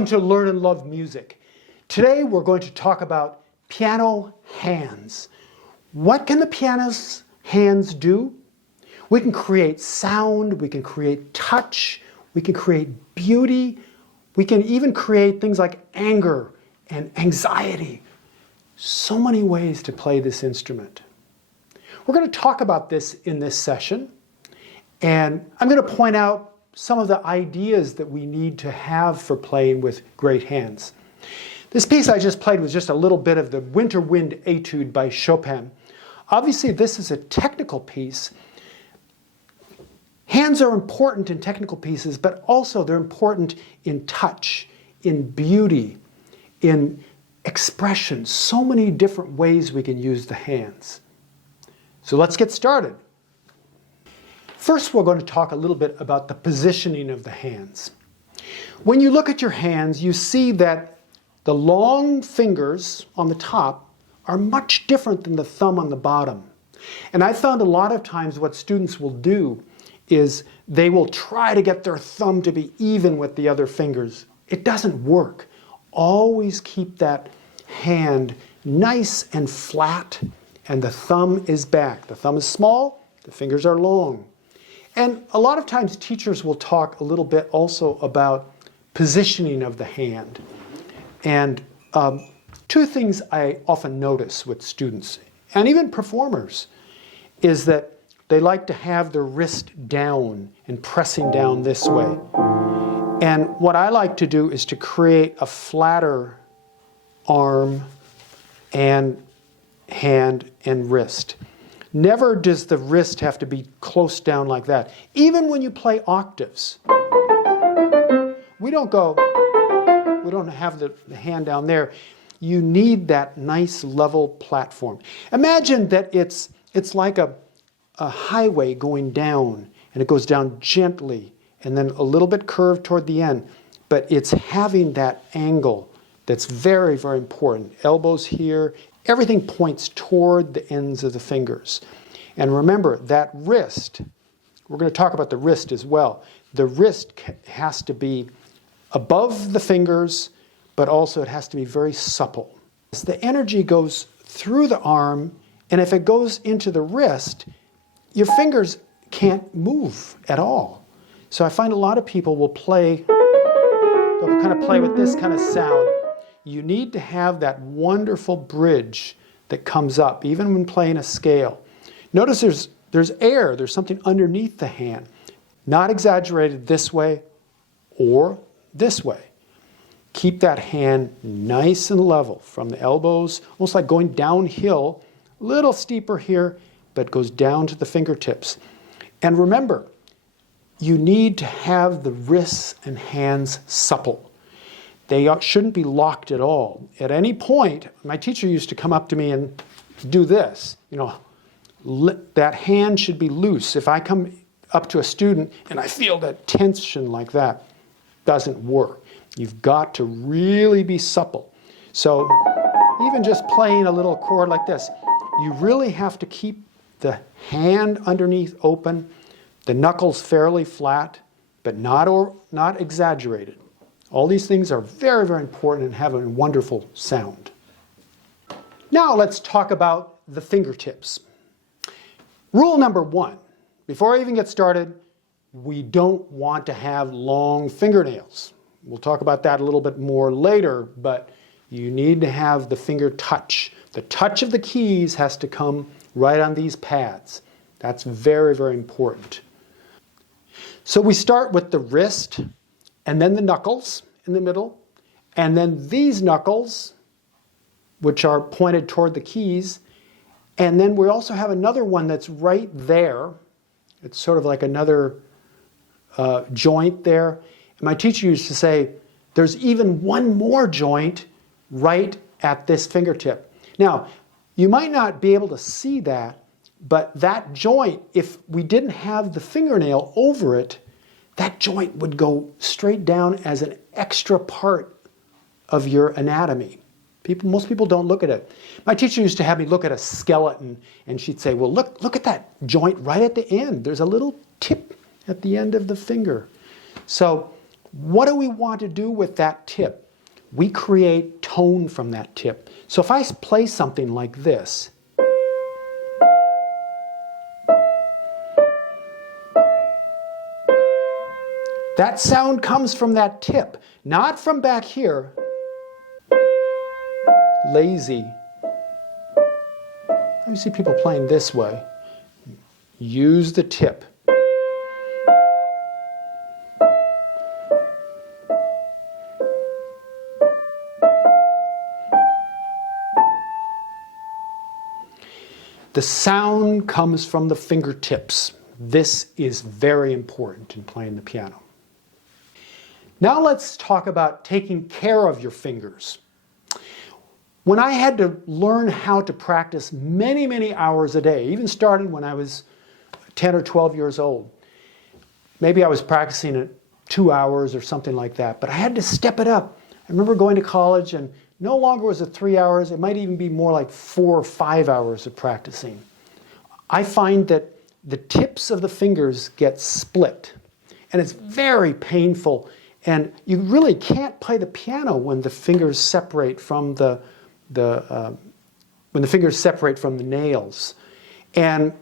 Welcome to Learn and Love Music. Today we're going to talk about piano hands. What can the piano's hands do? We can create sound, we can create touch, we can create beauty, we can even create things like anger and anxiety. So many ways to play this instrument. We're going to talk about this in this session, and I'm going to point out some of the ideas that we need to have for playing with great hands. This piece I just played was just a little bit of the Winter Wind Etude by Chopin. Obviously, this is a technical piece. Hands are important in technical pieces, but also they're important in touch, in beauty, in expression. So many different ways we can use the hands. So let's get started. First, we're going to talk a little bit about the positioning of the hands. When you look at your hands, you see that the long fingers on the top are much different than the thumb on the bottom. And I found a lot of times what students will do is they will try to get their thumb to be even with the other fingers. It doesn't work. Always keep that hand nice and flat, and the thumb is back. The thumb is small, the fingers are long. And a lot of times teachers will talk a little bit also about positioning of the hand. And two things I often notice with students, and even performers, is that they like to have their wrist down and pressing down this way. And what I like to do is to create a flatter arm and hand and wrist. Never does the wrist have to be close down like that. Even when you play octaves, we don't have the hand down there. You need that nice level platform. Imagine that it's like a highway going down, and it goes down gently and then a little bit curved toward the end, but it's having that angle that's very, very important. Elbows here. Everything points toward the ends of the fingers. And remember, that wrist, we're going to talk about the wrist as well. The wrist has to be above the fingers, but also it has to be very supple. As the energy goes through the arm, and if it goes into the wrist, your fingers can't move at all. So I find a lot of people will play, they'll kind of play with this kind of sound. You need to have that wonderful bridge that comes up, even when playing a scale. Notice there's air, there's something underneath the hand. Not exaggerated this way or this way. Keep that hand nice and level from the elbows, almost like going downhill, a little steeper here, but goes down to the fingertips. And remember, you need to have the wrists and hands supple. They shouldn't be locked at all. At any point, my teacher used to come up to me and do this. That hand should be loose. If I come up to a student and I feel that tension like that, doesn't work. You've got to really be supple. So even just playing a little chord like this, you really have to keep the hand underneath open, the knuckles fairly flat, but not exaggerated. All these things are very, very important and have a wonderful sound. Now let's talk about the fingertips. Rule number one, before I even get started, we don't want to have long fingernails. We'll talk about that a little bit more later, but you need to have the finger touch. The touch of the keys has to come right on these pads. That's very, very important. So we start with the wrist, and then the knuckles in the middle, and then these knuckles, which are pointed toward the keys, and then we also have another one that's right there. It's sort of like another joint there. And my teacher used to say, there's even one more joint right at this fingertip. Now, you might not be able to see that, but that joint, if we didn't have the fingernail over it, that joint would go straight down as an extra part of your anatomy. Most people don't look at it. My teacher used to have me look at a skeleton, and she'd say, well, look at that joint right at the end. There's a little tip at the end of the finger. So What do we want to do with that tip? We create tone from that tip. So if I play something like this, that sound comes from that tip, not from back here. Lazy. I see people playing this way. Use the tip. The sound comes from the fingertips. This is very important in playing the piano. Now let's talk about taking care of your fingers. When I had to learn how to practice many, many hours a day, even starting when I was 10 or 12 years old, maybe I was practicing at 2 hours or something like that, but I had to step it up. I remember going to college and no longer was it 3 hours, it might even be more like 4 or 5 hours of practicing. I find that the tips of the fingers get split, and it's very painful, and you really can't play the piano when the fingers separate from the nails. And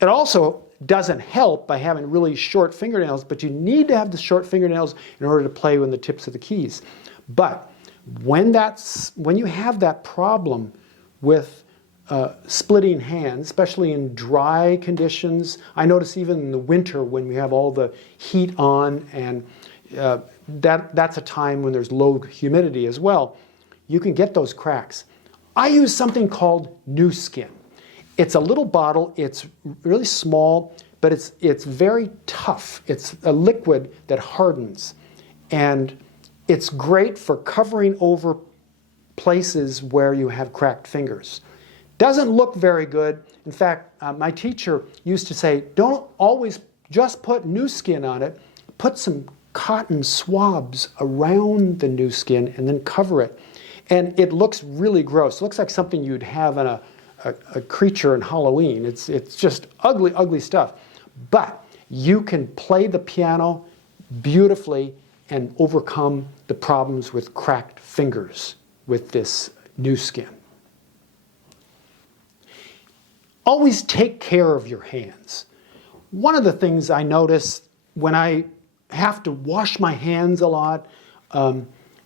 it also doesn't help by having really short fingernails, but you need to have the short fingernails in order to play with the tips of the keys. But when you have that problem with splitting hands, especially in dry conditions, I notice even in the winter when we have all the heat on, and that's a time when there's low humidity as well, you can get those cracks. I use something called new skin. It's a little bottle, it's really small, but it's very tough. It's a liquid that hardens, and it's great for covering over places where you have cracked fingers. Doesn't look very good. In fact, my teacher used to say, don't always just put new skin on it, put some cotton swabs around the new skin and then cover it. And it looks really gross. It looks like something you'd have in a creature in Halloween. It's just ugly, ugly stuff. But you can play the piano beautifully and overcome the problems with cracked fingers with this new skin. Always take care of your hands. One of the things I notice when I have to wash my hands a lot,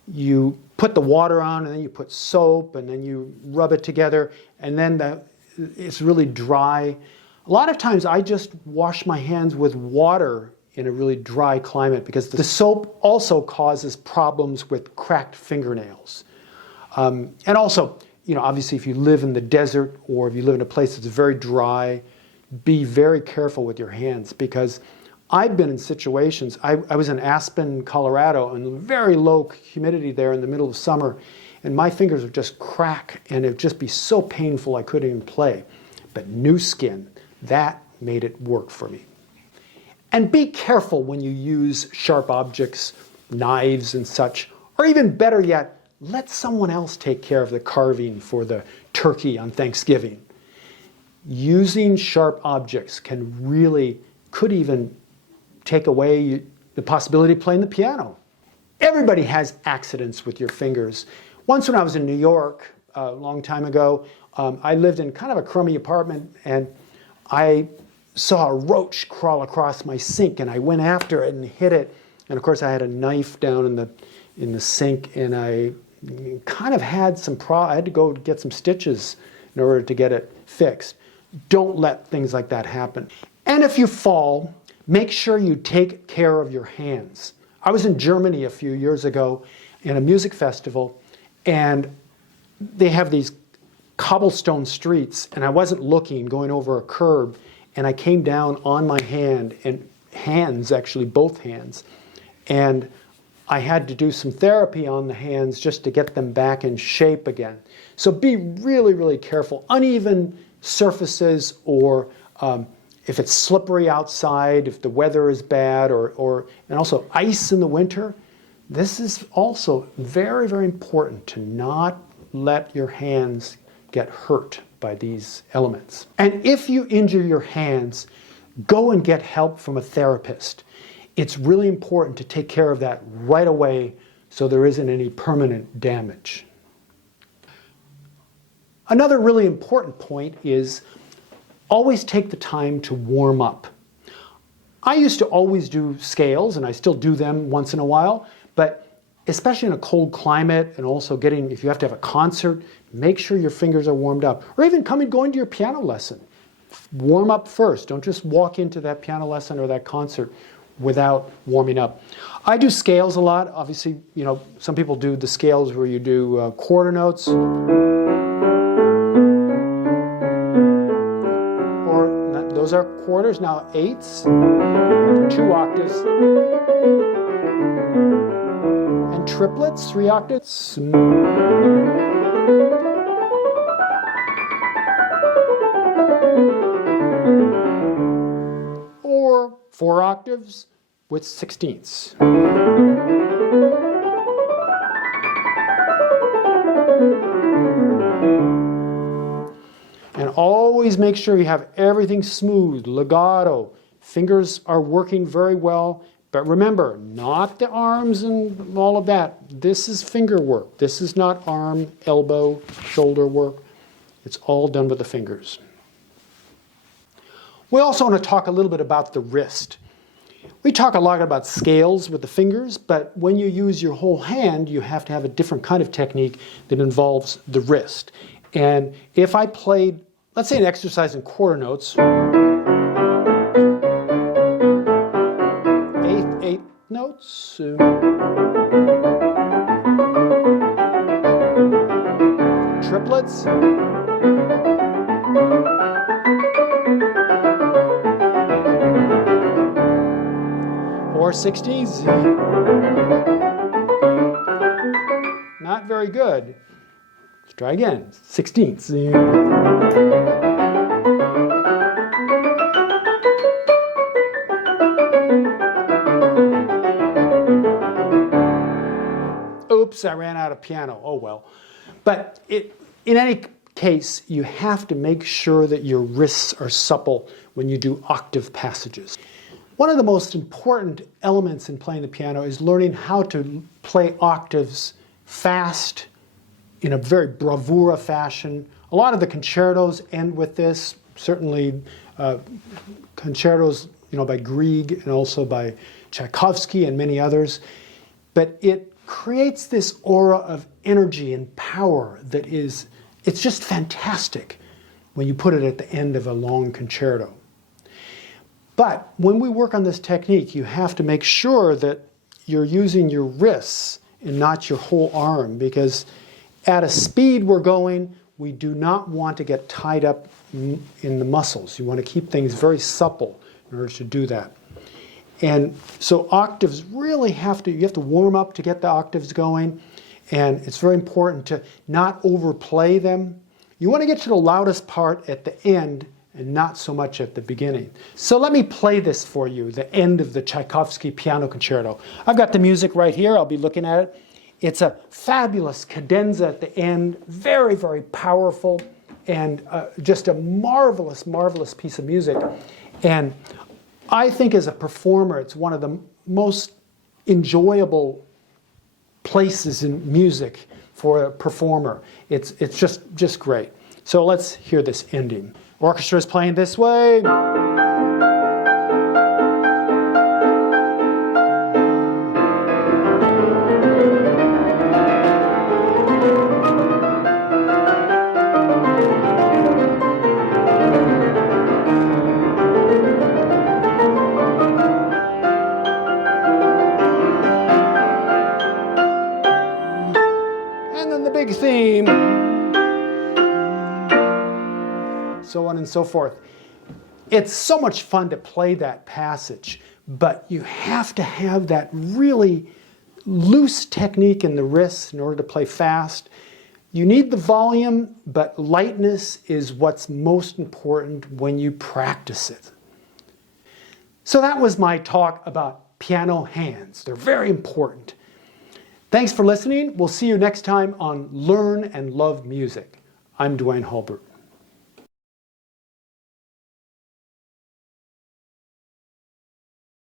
you put the water on and then you put soap and then you rub it together and then it's really dry. A lot of times I just wash my hands with water in a really dry climate because the soap also causes problems with cracked fingernails. And also, obviously if you live in the desert or if you live in a place that's very dry, be very careful with your hands, because I've been in situations, I was in Aspen, Colorado, and very low humidity there in the middle of summer, and my fingers would just crack and it would just be so painful I couldn't even play. But new skin, that made it work for me. And be careful when you use sharp objects, knives and such, or even better yet, let someone else take care of the carving for the turkey on Thanksgiving. Using sharp objects could even take away the possibility of playing the piano. Everybody has accidents with your fingers. Once when I was in New York, a long time ago, I lived in kind of a crummy apartment, and I saw a roach crawl across my sink, and I went after it and hit it. And of course I had a knife down in the sink, and I kind of had I had to go get some stitches in order to get it fixed. Don't let things like that happen. And if you fall, make sure you take care of your hands. I was in Germany a few years ago in a music festival, and they have these cobblestone streets, and I wasn't looking, going over a curb, and I came down on my hand, and actually both hands, and I had to do some therapy on the hands just to get them back in shape again. So be really, really careful. Uneven surfaces, or if it's slippery outside, if the weather is bad, and also ice in the winter, this is also very, very important to not let your hands get hurt by these elements. And if you injure your hands, go and get help from a therapist. it's really important to take care of that right away so there isn't any permanent damage. Another really important point is always take the time to warm up. I used to always do scales, and I still do them once in a while, but especially in a cold climate, and also if you have to have a concert, make sure your fingers are warmed up. Or even going to your piano lesson. Warm up first. Don't just walk into that piano lesson or that concert without warming up. I do scales a lot. Obviously, some people do the scales where you do quarter notes. Those are quarters, now eighths, 2 octaves, and triplets, 3 octaves, or 4 octaves with 16ths. And always make sure you have everything smooth, legato. Fingers are working very well. But remember, not the arms and all of that. This is finger work. This is not arm, elbow, shoulder work. It's all done with the fingers. We also want to talk a little bit about the wrist. We talk a lot about scales with the fingers, but when you use your whole hand, you have to have a different kind of technique that involves the wrist. And if I played, let's say, an exercise in quarter notes, eighth notes, triplets, or 60s, not very good. Let's try again. 16ths. Oops, I ran out of piano. Oh well. But in any case, you have to make sure that your wrists are supple when you do octave passages. One of the most important elements in playing the piano is learning how to play octaves fast, in a very bravura fashion. A lot of the concertos end with this, certainly concertos by Grieg and also by Tchaikovsky and many others. But it creates this aura of energy and power that it's just fantastic when you put it at the end of a long concerto. But when we work on this technique, you have to make sure that you're using your wrists and not your whole arm, because at a speed we're going, we do not want to get tied up in the muscles. You want to keep things very supple in order to do that. And so octaves really you have to warm up to get the octaves going, and it's very important to not overplay them. You want to get to the loudest part at the end and not so much at the beginning. So let me play this for you, the end of the Tchaikovsky Piano Concerto. I've got the music right here. I'll be looking at it. It's a fabulous cadenza at the end, very, very powerful, and just a marvelous, marvelous piece of music. And I think as a performer, it's one of the most enjoyable places in music for a performer. It's just great. So let's hear this ending. Orchestra is playing this way. And then the big theme. So on and so forth. It's so much fun to play that passage, but you have to have that really loose technique in the wrists in order to play fast. You need the volume, but lightness is what's most important when you practice it. So that was my talk about piano hands. They're very important. Thanks for listening. We'll see you next time on Learn and Love Music. I'm Duane Hulbert.